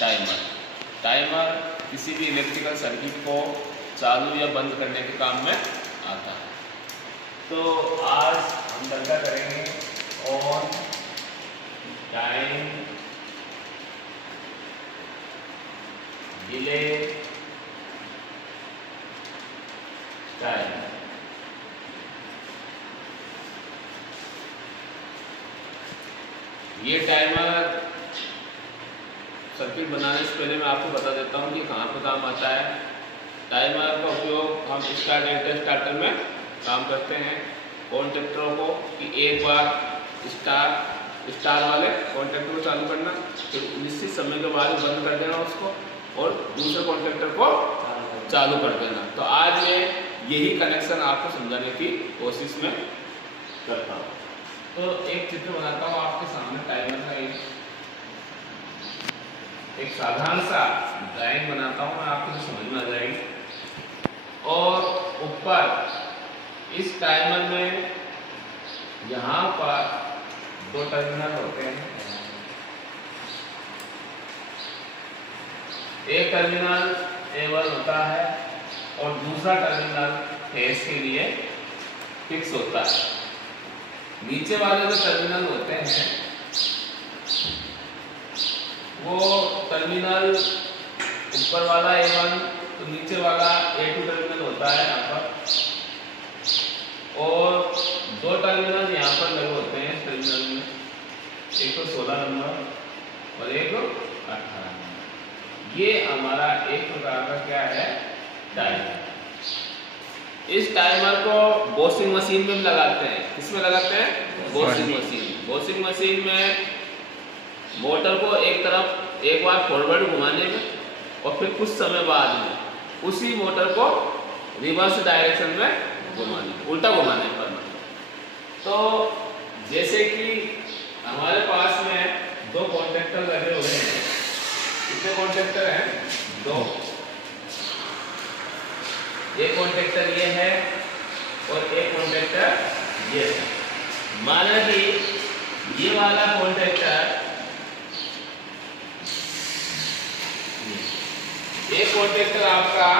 Timer. Timer किसी भी electrical circuit को चालू या बंद करने के काम में आता है। तो आज हम चर्चा करेंगे ऑन टाइम डिले टाइमर। ये टाइमर सर्किट बनाने से पहले मैं आपको बता देता हूँ कि कहाँ पे काम आता है। टाइमर का उपयोग हम स्टार्टर में काम करते हैं कॉन्टैक्टरों को कि एक बार स्टार वाले कॉन्टैक्टर को चालू करना, फिर निश्चित समय के बाद बंद कर देना उसको और दूसरे कॉन्टैक्टर को चालू कर देना। तो आज मैं यही कनेक्शन आपको समझाने की कोशिश में करता हूँ। तो एक चित्र बनाता हूँ आपके सामने टाइमर का एक साधारण सा ड्राइंग बनाता हूँ मैं, आपको तो समझ में आ जाएगी। और ऊपर इस टाइमर में यहाँ पर दो टर्मिनल होते हैं। एक टर्मिनल A1 होता है और दूसरा टर्मिनल फेस के लिए फिक्स होता है। नीचे वाले जो टर्मिनल होते हैं वो टर्मिनल ऊपर वाला A1 तो नीचे वाला A2 टर्मिनल होता है यहाँ पर, और दो टर्मिनल यहाँ पर लगे होते हैं टर्मिनल में, एक तो 16 नंबर और एक 18 नंबर। ये हमारा एक प्रकार का क्या है टाइमर। इस टाइमर को वॉशिंग मशीन में लगाते हैं। किसमें लगाते हैं? Washing machine. वॉशिंग मशीन में मोटर को एक तरफ एक बार फॉरवर्ड घुमाने में और फिर कुछ समय बाद में उसी मोटर को रिवर्स डायरेक्शन में घुमाने, उल्टा घुमाने पर। तो जैसे कि हमारे पास में दो कॉन्टैक्टर लगे हुए हैं। कितने कॉन्टैक्टर हैं? दो। एक कॉन्टैक्टर ये है और एक कॉन्टैक्टर ये है। माना कि ये वाला कॉन्टैक्टर, एक कॉन्टैक्टर आपका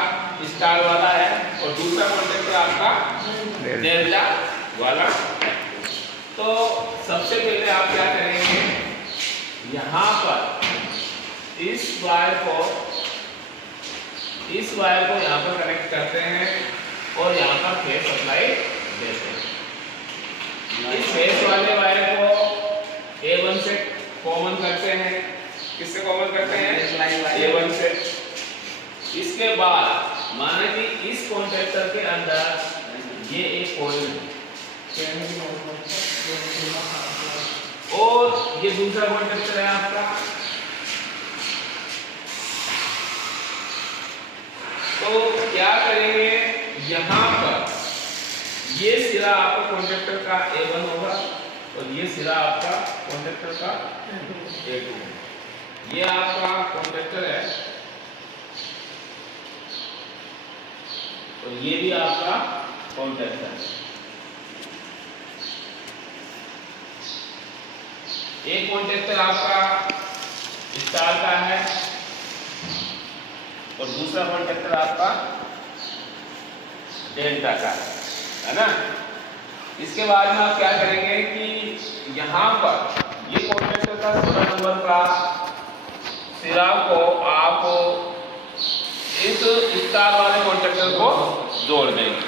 स्टार वाला है और दूसरा कॉन्टैक्टर आपका डेल्टा वाला है। तो सबसे पहले आप क्या करेंगे, यहाँ पर इस वायर को यहाँ पर कनेक्ट करते हैं और यहाँ पर फेस सप्लाई देते हैं। इस फेस वाले वायर को A1 से कॉमन करते हैं। किससे कॉमन करते हैं? A1 से। इसके बाद माने कि इस कॉन्टैक्टर के अंदर ये एक कॉइल है और ये दूसरा कॉन्टैक्टर है आपका। तो क्या करेंगे, यहाँ पर ये सिरा आपका कॉन्टैक्टर का A1 होगा और ये सिरा आपका कॉन्टैक्टर का A2 होगा। ये आपका कॉन्टैक्टर है और ये भी आपका कॉन्टैक्टर है। एक कॉन्टैक्टर आपका स्टार का है और दूसरा कॉन्टैक्टर आपका डेल्टा का है ना। इसके बाद में आप क्या करेंगे कि यहाँ पर ये कॉन्टैक्टर का 16 नंबर का सिरा को आप इस स्टार वाले कॉन्टैक्टर को जोड़ देंगे।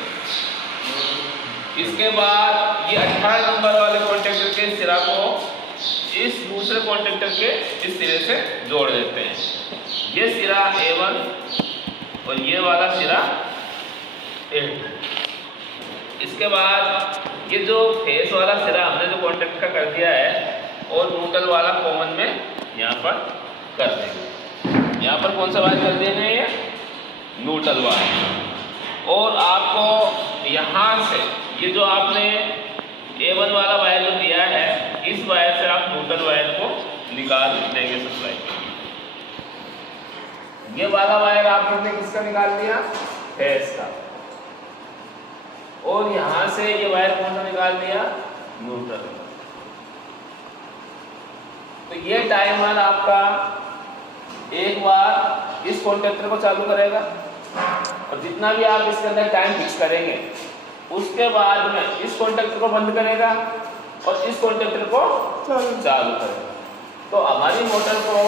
इसके बाद ये 18 नंबर वाले कॉन्टैक्टर के सिरा को इस दूसरे कॉन्टैक्टर के इस सिरे से जोड़ देते हैं। ये सिरा A1 और ये वाला सिरा A2। इसके बाद ये जो फेस वाला सिरा हमने जो कॉन्टैक्ट का कर दिया है और न्यूट्रल वाला कॉमन में यहाँ पर कर देंगे। यहाँ पर कौन सा वायर कर देना है? ये न्यूट्रल वायर। और आपको यहाँ से ये जो आपने A1 वाला वायर जो दिया है, इस वायर से आप न्यूट्रल वायर को निकाल देंगे सप्लाई। ये वाला वायर आपने किसका निकाल दिया? फेस का। और यहां से ये वायर कौन सा निकाल दिया? न्यूट्रल। तो ये टाइमर आपका एक बार इस कॉन्टेक्टर को चालू करेगा और जितना भी आप इसके अंदर टाइम फिक्स करेंगे उसके बाद में इस कॉन्टेक्टर को बंद करेगा और इस कॉन्टेक्टर को चालू करेगा। तो हमारी मोटर को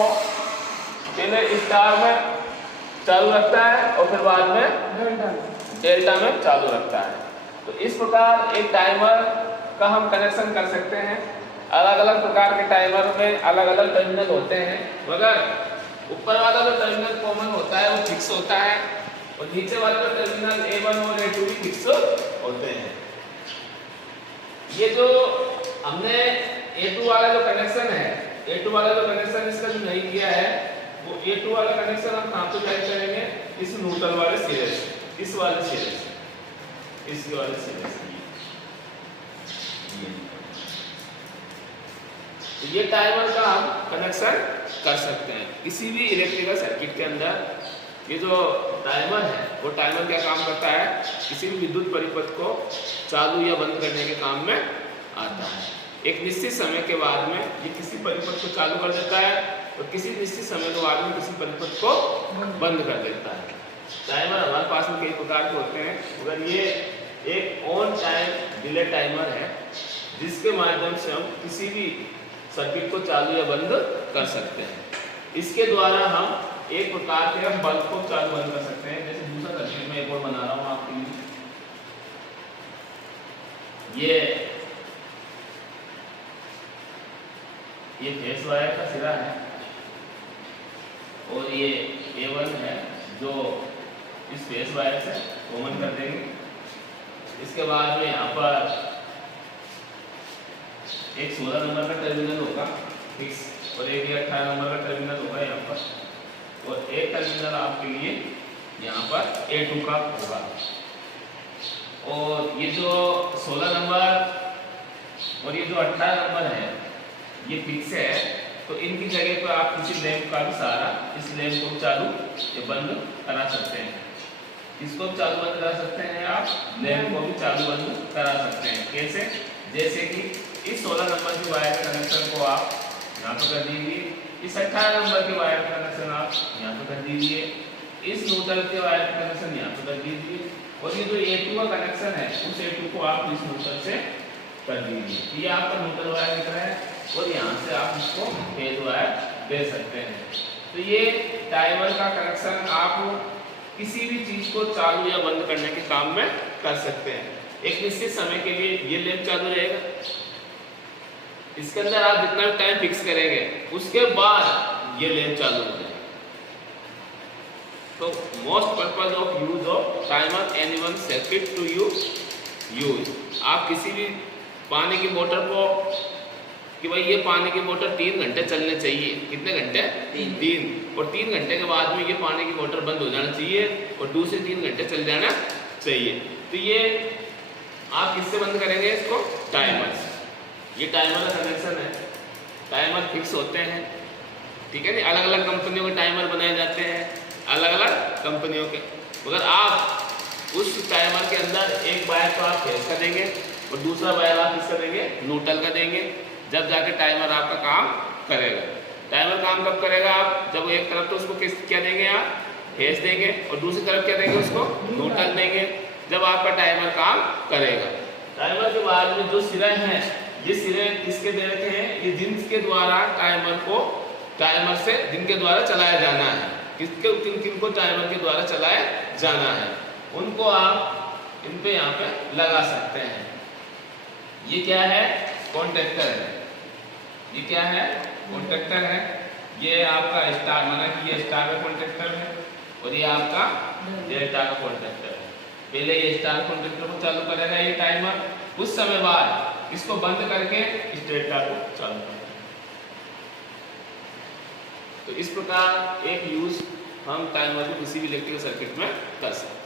पहले स्टार में चालू रखता है और फिर बाद में डेल्टा में चालू रखता है। तो इस प्रकार एक टाइमर का हम कनेक्शन कर सकते हैं। अलग अलग प्रकार के टाइमर में अलग अलग टर्मिनल होते हैं, मगर ऊपर वाला जो टर्मिनल कॉमन होता है वो फिक्स होता है और नीचे वाले जो टर्मिनल A1 और A2 भी फिक्स होते हैं। ये जो हमने A2 वाला जो कनेक्शन है, A2 वाला जो कनेक्शन इसका जो नहीं किया है वो A2 वाला कनेक्शन हम कहाँ पे ज्वाइन करेंगे? इस न्यूट्रल वाले सिरे से, इस वाले सिरे से, इस वाले सिरे से। ये टाइमर का हम कनेक्शन कर सकते हैं किसी भी इलेक्ट्रिकल सर्किट के अंदर। ये जो टाइमर है वो टाइमर क्या काम करता है? किसी भी विद्युत परिपथ को चालू या बंद करने के काम में आता है। एक निश्चित समय के बाद में ये किसी परिपथ को चालू कर देता है और किसी निश्चित समय के बाद में किसी परिपथ को बंद कर देता है। टाइमर हमारे पास में कई प्रकार के होते हैं, मगर ये एक ऑन टाइम डिले टाइमर है जिसके माध्यम से हम किसी भी सर्किट को चालू या बंद कर सकते हैं। इसके द्वारा हम एक प्रकार के हम बल्ब को चालू बंद कर सकते हैं। जैसे दूसरा सर्किट में एक और बना रहा हूँ आपके लिए। ये फेस वायर का सिरा है और ये A1 है जो इस फेस वायर से कॉमन कर देंगे। इसके बाद में यहाँ पर एक 16 नंबर का टर्मिनल होगा फिक्स और एक 18 नंबर का टर्मिनल होगा यहाँ पर, और एक टर्मिनल आपके लिए यहाँ पर A2 का होगा। और ये जो 16 नंबर और ये जो 18 नंबर है ये फिक्स है, तो इनकी जगह पर आप किसी लैंप का भी सहारा इस लैंप को चालू या बंद करा सकते हैं। इसको भी चालू बंद करा सकते हैं आप, लैंप को भी चालू बंद करा सकते हैं। कैसे? जैसे कि इस 16 नंबर के वायर के कनेक्शन को आप यहाँ पर कर दीजिए, इस 18 नंबर के वायर का कनेक्शन आप यहाँ पर कर दीजिए, इस न्यूट्रल के वायर का कनेक्शन यहाँ पर कर दीजिए, और ये जो A2 का कनेक्शन है उस A2 को आप इस न्यूट्रल से कर दीजिए। ये आपका न्यूट्रल वायर दिख रहा है और यहाँ से आप इसको फेज वायर दे सकते हैं। तो ये टाइमर का कनेक्शन आप किसी भी चीज को चालू या बंद करने के काम में कर सकते हैं। एक निश्चित समय के लिए ये लैंप चालू रहेगा, इसके अंदर आप जितना भी टाइम फिक्स करेंगे उसके बाद ये लैंप चालू हो जाएगा। तो most purpose of use of timer any circuit to use. आप किसी भी पानी की मोटर को कि भाई ये पानी की मोटर 3 घंटे चलने चाहिए, कितने घंटे? 3, और 3 घंटे के बाद में ये पानी की मोटर बंद हो जाना चाहिए और दूसरे 3 घंटे चल जाना चाहिए। तो ये आप किससे बंद करेंगे? इसको टाइमर से। ये टाइमर का कनेक्शन है, टाइमर फिक्स होते हैं, ठीक है। अलग अलग कंपनियों के टाइमर बनाए जाते हैं, अलग अलग कंपनियों के, मगर आप उस टाइमर के अंदर एक वायर को आप फेस कर देंगे और दूसरा वायर आप किसका देंगे? न्यूट्रल का देंगे, जब जाके टाइमर आपका काम करेगा। टाइमर काम कब करेगा? आप जब एक तरफ तो उसको क्या देंगे? आप फेस देंगे और दूसरी तरफ क्या देंगे? उसको न्यूट्रल देंगे, जब आपका टाइमर काम करेगा। टाइमर के बाद में जो सिरे हैं, ये सिरे किसके दे रखे हैं? ये जिनके द्वारा टाइमर को टाइमर से जिनके द्वारा चलाया जाना है, किसके किन को टाइमर के द्वारा चलाया जाना है, उनको आप इन पे यहाँ पे लगा सकते हैं। ये क्या है? कॉन्टेक्टर है। ये क्या है? कॉन्टेक्टर है। ये आपका स्टार, माना कि ये स्टार का कॉन्टेक्टर है और ये आपका डेल्टा का कॉन्टेक्टर है। पहले ये स्टार कॉन्टेक्टर को चालू करेगा ये टाइमर, कुछ समय बाद इसको बंद करके इस डेल्टा को चालू करेगा। तो इस प्रकार एक यूज हम टाइमर को किसी भी इलेक्ट्रिकल सर्किट में कर सकते हैं।